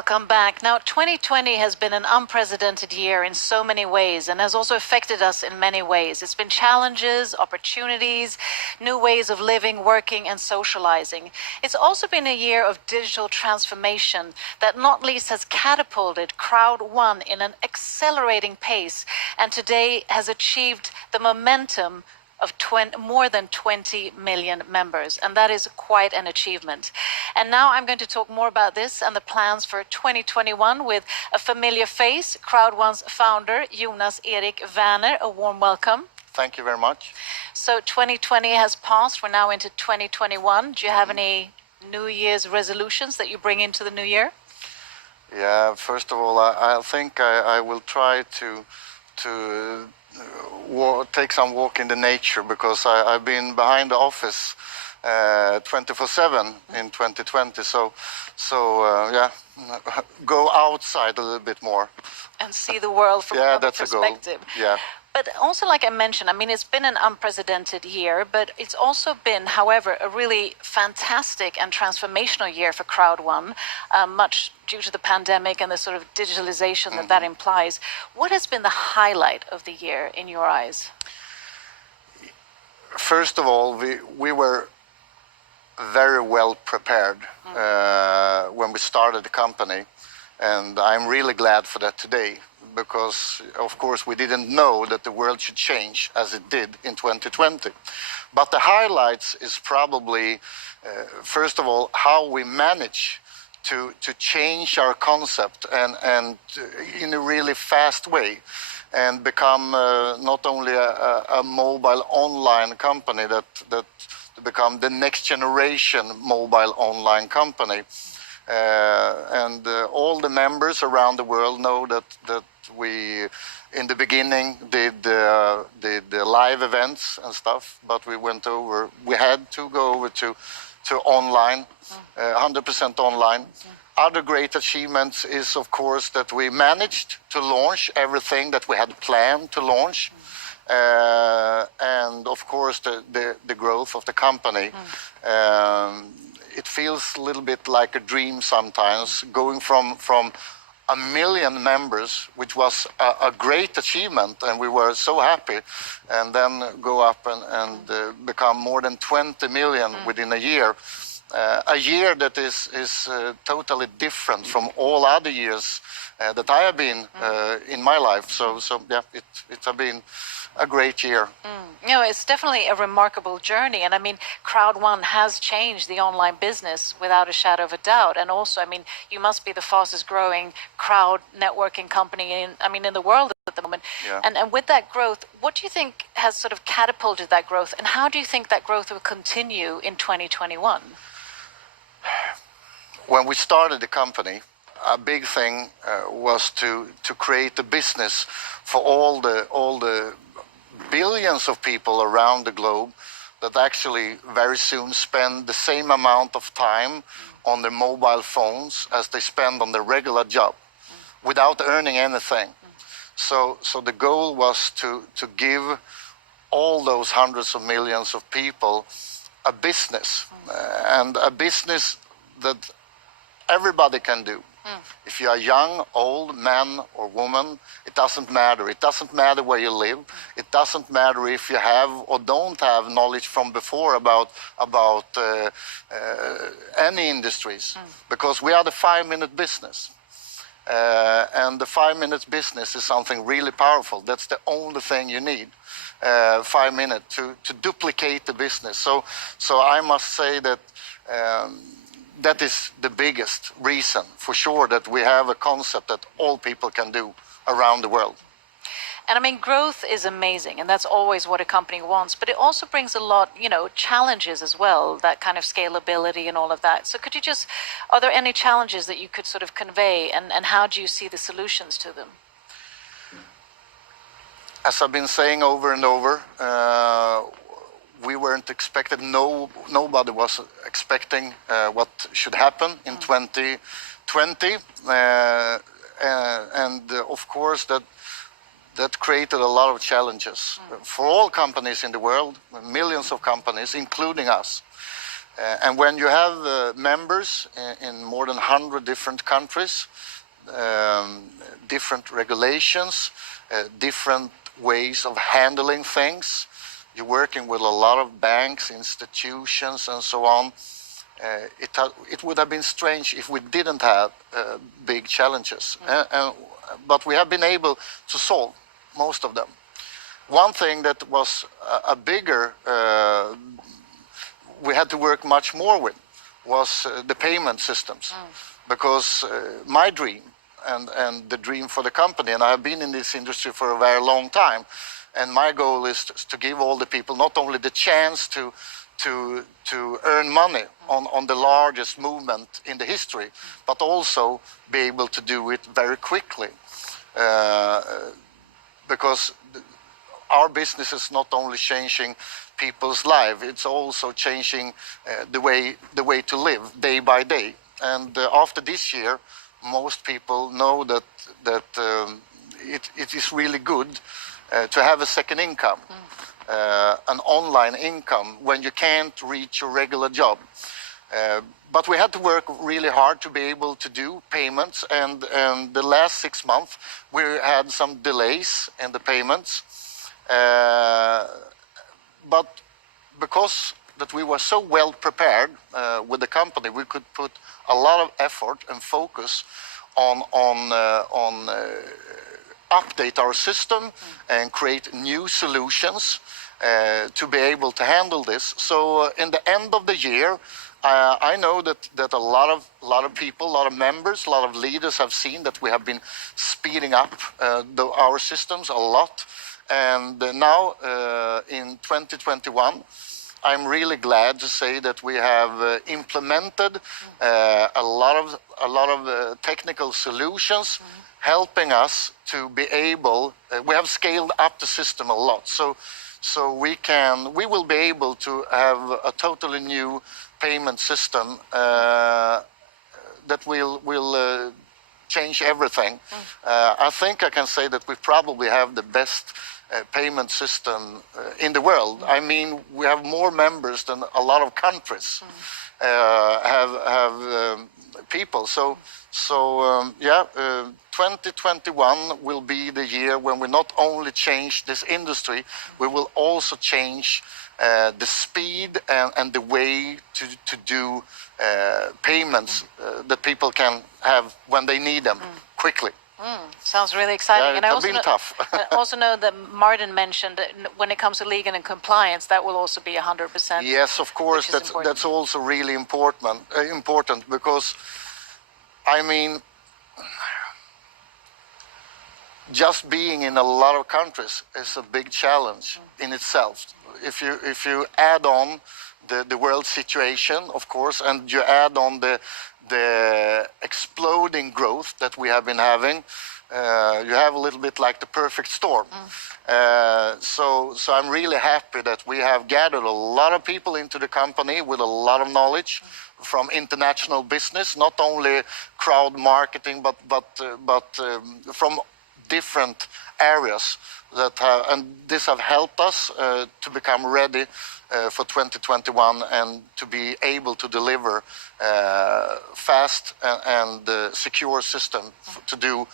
Welcome back. Now, 2020 has been an unprecedented year in so many ways and has also affected us in many ways. It's been challenges, opportunities, new ways of living, working, and socializing. It's also been a year of digital transformation that not least has catapulted CROWD1 in an accelerating pace and today has achieved the momentum of more than 20 million members, and that is quite an achievement. And now I'm going to talk more about this and the plans for 2021 with a familiar face, CROWD1's founder, Jonas Erik Werner. A warm welcome. Thank you very much. So 2020 has passed, we're now into 2021. Do you have any New Year's resolutions that you bring into the new year? Yeah, first of all, I think I will try to take some walk in the nature, because I've been behind the office 24/7 in 2020. So yeah, go outside a little bit more and see the world from another perspective. A goal. Yeah. But also, like I mentioned, I mean, it's been an unprecedented year, but it's also been, however, a really fantastic and transformational year for CROWD1, much due to the pandemic and the sort of digitalization that implies. What has been the highlight of the year in your eyes? First of all, we were very well prepared when we started the company, and I'm really glad for that today. Because, of course, we didn't know that the world should change as it did in 2020. But the highlights is probably, first of all, how we manage to change our concept and in a really fast way, and become not only a mobile online company that become the next generation mobile online company. And all the members around the world know that we, in the beginning, did live events and stuff, but we had to go over to online, 100% online. Other great achievements is, of course, that we managed to launch everything that we had planned to launch. And of course, the growth of the company. It feels a little bit like a dream sometimes, going from 1 million members, which was a great achievement, and we were so happy, and then go up and become more than 20 million within a year. A year that is totally different from all other years that I have been in my life. So yeah, it's been a great year. You know, it's definitely a remarkable journey. And I mean, CROWD1 has changed the online business without a shadow of a doubt. And also, I mean, you must be the fastest growing crowd networking company in the world at the moment. Yeah. And with that growth, what do you think has sort of catapulted that growth? And how do you think that growth will continue in 2021? When we started the company, a big thing was to create a business for all the billions of people around the globe that actually very soon spend the same amount of time on their mobile phones as they spend on their regular job without earning anything. So the goal was to give all those hundreds of millions of people a business, and a business that everybody can do. If you are young, old, man or woman, it doesn't matter. It doesn't matter where you live. It doesn't matter if you have or don't have knowledge from before about any industries, because we are the 5-minute business. And the 5-minute business is something really powerful. That's the only thing you need, 5 minutes to duplicate the business. So I must say that that is the biggest reason, for sure, that we have a concept that all people can do around the world. And I mean, growth is amazing, and that's always what a company wants, but it also brings a lot, challenges as well, that kind of scalability and all of that. So are there any challenges that you could sort of convey, and how do you see the solutions to them? As I've been saying over and over, we weren't expected, nobody was expecting what should happen in 2020. And of course, that created a lot of challenges for all companies in the world, millions of companies, including us. And when you have members in more than 100 different countries, different regulations, different ways of handling things, you're working with a lot of banks, institutions, and so on. It would have been strange if we didn't have big challenges. But we have been able to solve most of them. One thing that was a bigger, we had to work much more with, was the payment systems. Because my dream and the dream for the company, and I have been in this industry for a very long time, and my goal is to give all the people not only the chance to earn money on the largest movement in the history, but also be able to do it very quickly. Because our business is not only changing people's lives, it's also changing the way to live day by day. And after this year, most people know that it is really good to have a second income. An online income when you can't reach your regular job. But we had to work really hard to be able to do payments, and the last 6 months we had some delays in the payments. But because that we were so well prepared with the company, we could put a lot of effort and focus on update our system and create new solutions to be able to handle this. So in the end of the year, I know that a lot of people, a lot of members, a lot of leaders have seen that we have been speeding up our systems a lot. And now in 2021, I'm really glad to say that we have implemented a lot of technical solutions helping us to be able. We have scaled up the system a lot, so we will be able to have a totally new payment system that will change everything. I think I can say that we probably have the best payment system in the world. I mean, we have more members than a lot of countries have people. So 2021 will be the year when we not only change this industry, we will also change the speed and the way to do payments that people can have when they need them quickly. Sounds really exciting. Yeah, it's been tough. I also know that Martin mentioned that when it comes to legal and compliance, that will also be 100%. Yes, of course, that's also really important because, I mean, just being in a lot of countries is a big challenge in itself. If you add on the world situation, of course, and you add on the exploding growth that we have been having, you have a little bit like the perfect storm. So I'm really happy that we have gathered a lot of people into the company with a lot of knowledge from international business, not only crowd marketing, but from different areas and this have helped us to become ready for 2021 and to be able to deliver fast and secure system to do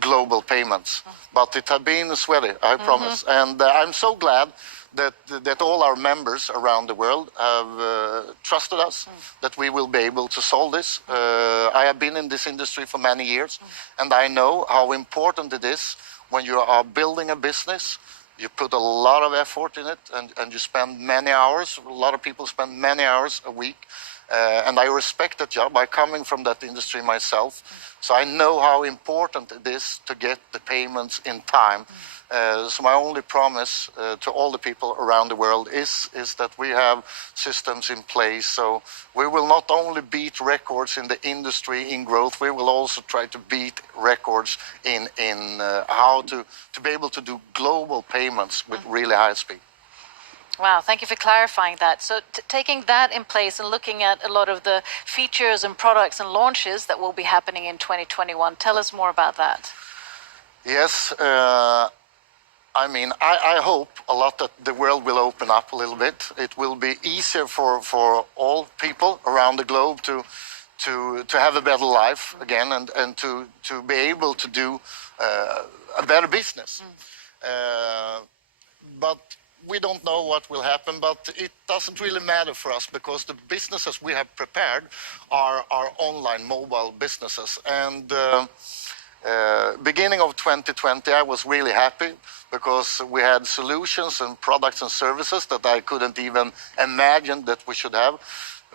global payments. But it has been sweaty, I promise. And I'm so glad that all our members around the world have trusted us, that we will be able to solve this. I have been in this industry for many years, and I know how important it is when you are building a business. You put a lot of effort in it, and you spend many hours. A lot of people spend many hours a week, and I respect that job. I'm coming from that industry myself, so I know how important it is to get the payments in time. So my only promise to all the people around the world is that we have systems in place. So we will not only beat records in the industry in growth, we will also try to beat records in how to be able to do global payments with really high speed. Wow, thank you for clarifying that. So taking that in place and looking at a lot of the features and products and launches that will be happening in 2021, tell us more about that. Yes, I mean, I hope a lot that the world will open up a little bit. It will be easier for all people around the globe to have a better life again, and to be able to do a better business. But we don't know what will happen, but it doesn't really matter for us because the businesses we have prepared are online mobile businesses. And beginning of 2020, I was really happy because we had solutions and products and services that I couldn't even imagine that we should have.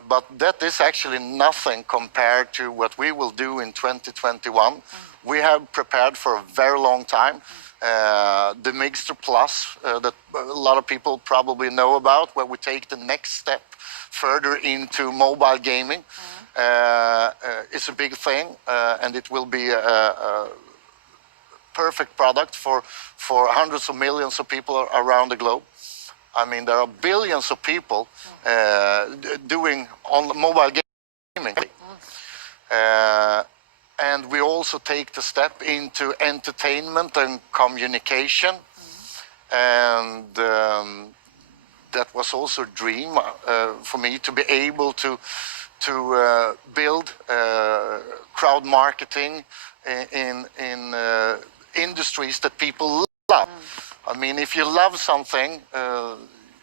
But that is actually nothing compared to what we will do in 2021. We have prepared for a very long time. The Mixer Plus that a lot of people probably know about, where we take the next step further into mobile gaming, is a big thing, and it will be a perfect product for hundreds of millions of people around the globe. I mean, there are billions of people doing on mobile gaming. And we also take the step into entertainment and communication. And that was also a dream for me to be able to build crowd marketing in industries that people love. I mean, if you love something,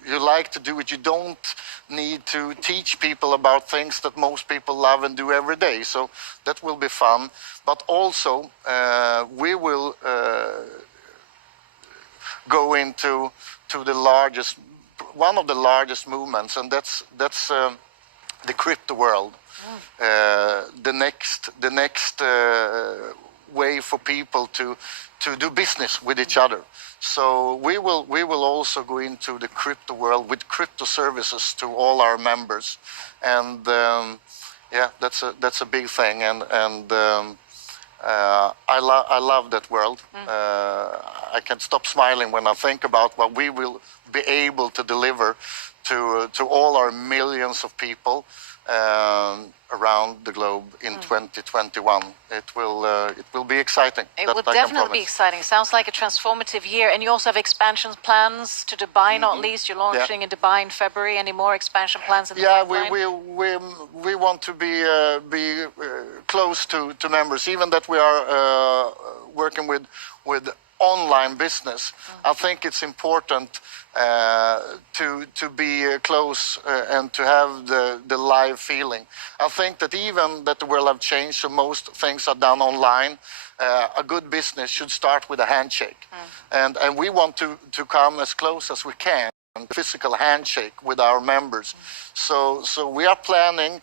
you like to do it, you don't need to teach people about things that most people love and do every day. So that will be fun. But also, we will go into one of the largest movements, and that's the crypto world. The next way for people to do business with each other. So we will also go into the crypto world with crypto services to all our members, and yeah, that's a big thing, and I love that world. I can't stop smiling when I think about what we will be able to deliver to all our millions of people around the globe in 2021. It will be exciting. It will definitely be exciting. Sounds like a transformative year. And you also have expansion plans to Dubai, not least. You're launching in Dubai in February. Any more expansion plans in the pipeline? We want to be close to members, even that we are working with online business. I think it's important to be close and to have the live feeling. I think that even that the world have changed, so most things are done online. A good business should start with a handshake, and we want to come as close as we can. Physical handshake with our members. So we are planning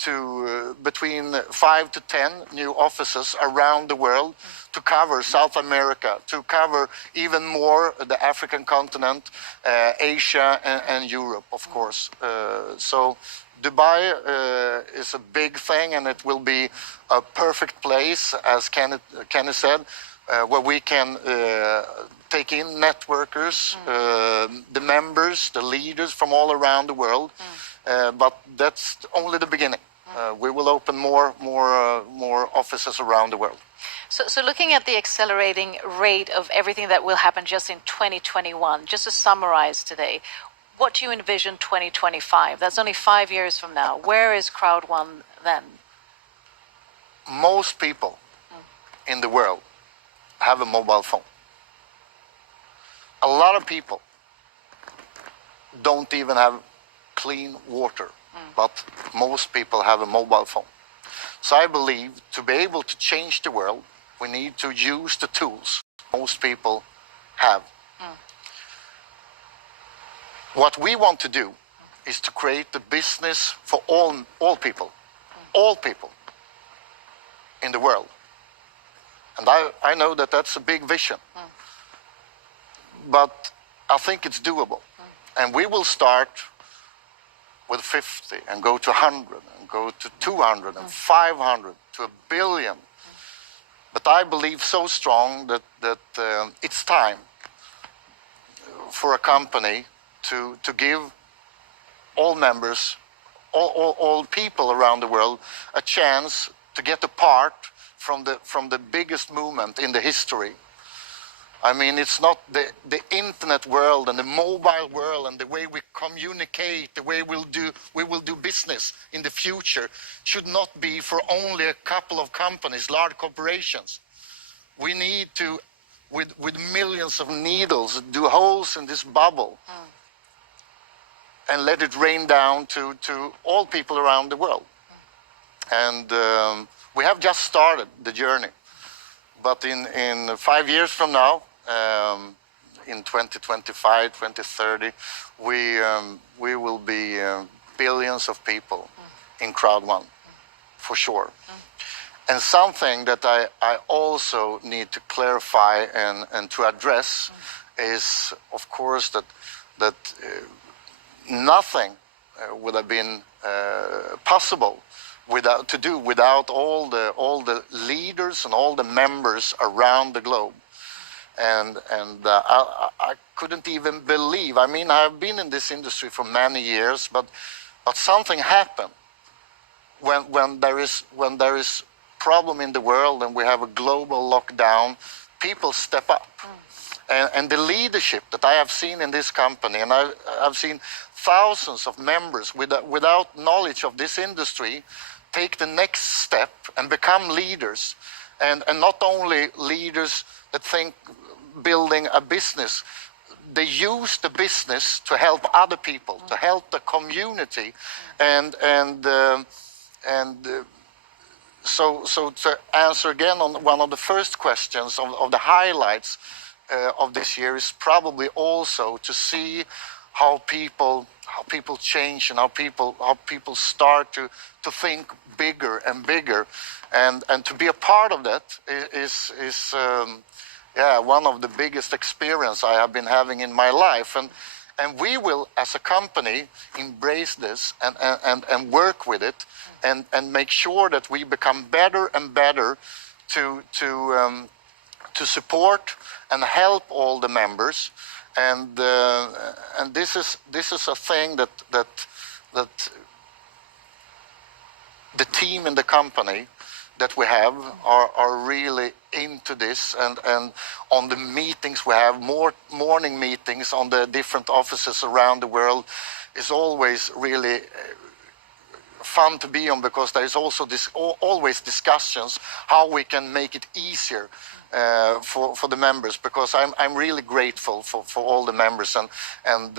to between 5 to 10 new offices around the world to cover South America, to cover even more the African continent, Asia, and Europe, of course. So Dubai is a big thing, and it will be a perfect place, as Kenny said, where we can take in networkers, the members, the leaders from all around the world. But that's only the beginning. We will open more offices around the world. So looking at the accelerating rate of everything that will happen just in 2021, just to summarize today, what do you envision 2025? That's only 5 years from now. Where is CROWD1 then? Most people in the world have a mobile phone. A lot of people don't even have clean water, but most people have a mobile phone. So I believe to be able to change the world, we need to use the tools most people have. What we want to do is to create the business for all people in the world. And I know that that's a big vision, but I think it's doable. And we will start with 50 and go to 100 and go to 200 and 500 to 1 billion. But I believe so strong that it's time for a company to give all members, all people around the world, a chance to get a part from the biggest movement in the history I mean, it's not the internet world and the mobile world and the way we communicate, the way we will do business in the future should not be for only a couple of companies, large corporations. We need to, with millions of needles, do holes in this bubble and let it rain down to all people around the world. And we have just started the journey. But in 5 years from now, in 2025, 2030, we will be billions of people in CROWD1, for sure. And something that I also need to clarify and to address is, of course, that nothing would have been possible without all the leaders and all the members around the globe. And I couldn't even believe. I mean, I've been in this industry for many years, but something happened when there is problem in the world and we have a global lockdown. People step up. And the leadership that I have seen in this company, and I've seen thousands of members without knowledge of this industry take the next step and become leaders, and not only leaders that think building a business, they use the business to help other people, to help the community, so to answer again on one of the first questions of the highlights of this year is probably also to see how people change and how people start to think bigger and bigger, and to be a part of that is one of the biggest experience I have been having in my life, and we will as a company embrace this and work with it and make sure that we become better and better to support and help all the members, and this is a thing that the team in the company that we have are really into this, and on the meetings we have, morning meetings on the different offices around the world is always really fun to be on, because there is also always discussions how we can make it easier for the members, because I'm really grateful for all the members, and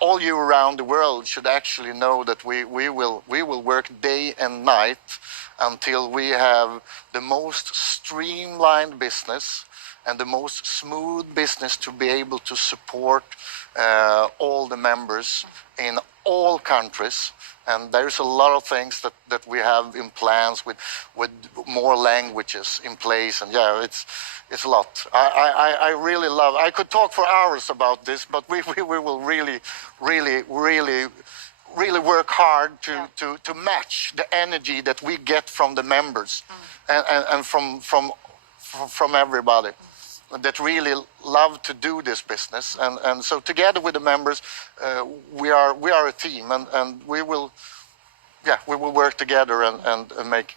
all you around the world should actually know that we will work day and night until we have the most streamlined business and the most smooth business to be able to support all the members in all countries. And there's a lot of things that we have in plans with more languages in place, and it's a lot. I really love. I could talk for hours about this, but we will really work hard to match the energy that we get from the members and from everybody that really love to do this business, and so together with the members, we are a team, and we will work together and make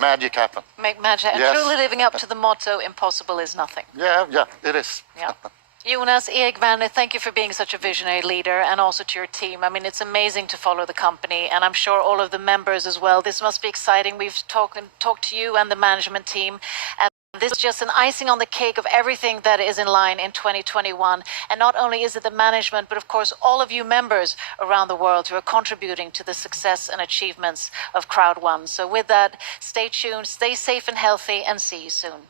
magic happen. Make magic, and truly living up to the motto, impossible is nothing. Yeah, it is. Yeah. Jonas, Erik, Werner, thank you for being such a visionary leader, and also to your team. I mean, it's amazing to follow the company, and I'm sure all of the members as well. This must be exciting. We've talked to you and the management team, and this is just an icing on the cake of everything that is in line in 2021. And not only is it the management, but of course all of you members around the world who are contributing to the success and achievements of CROWD1. So with that, stay tuned, stay safe and healthy, and see you soon.